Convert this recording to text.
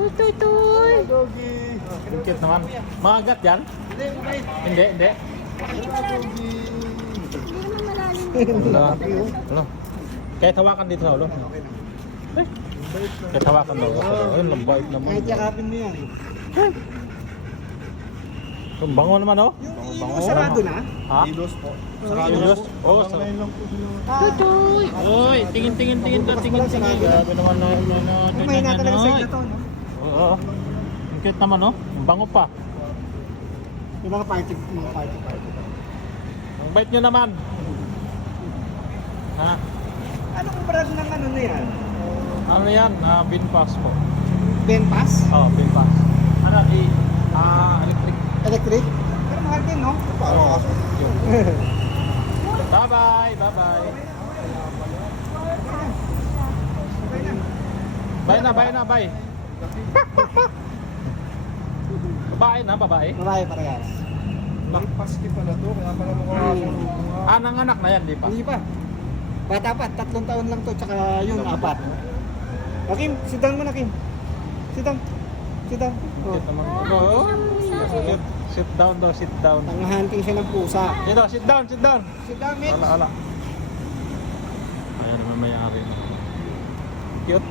Tuy, tuy. Doggy. Ang cute naman. Maagat yan? Hindi, mabait. Hindi, hindi. Doggy. Hindi naman malalim. Wala. Ano? Kahit hawakan dito sa ulo. Eh, kahit hawakan daw. Ayun, lambait naman. Kahit yakapin mo yan. Ang bango naman, oh. Yung sarado na? Ha? Ilos po. Ilos? Oo, sarado. lang po sila. Tuy, tuy. Uy, tingin ka, tingin. Grabe naman na. May na talaga sa inyo to, no? Oo. Ang cute naman, oh. Ang bango pa. Yung mga party. Ang bait nyo naman. Ha? Anong brand ng ano na yan? Ano yan? Binpass po. Benpass? Oh, Binpass. Ano? Electric. Electric? Pero mahal din, no? Parang kaso. Yun. Bye-bye. Bye-bye. Bye na, bye na, bye. Babae na, babae. Marami parehas. Paski pala to, kaya pala mukha Nanganak na yan, di ba? Hindi pa. Bata pa, 3 taon lang to, tsaka yun, 4. O Kim, sit down mo na Kim. Sit down. Sit down. Oh. Cute naman. Oo. Sit down daw, sit down. Pang-hunting siya ng pusa. Dito, sit down, sit down. Sit down, Mitch. Ala. Ayan naman may-ari. Cute.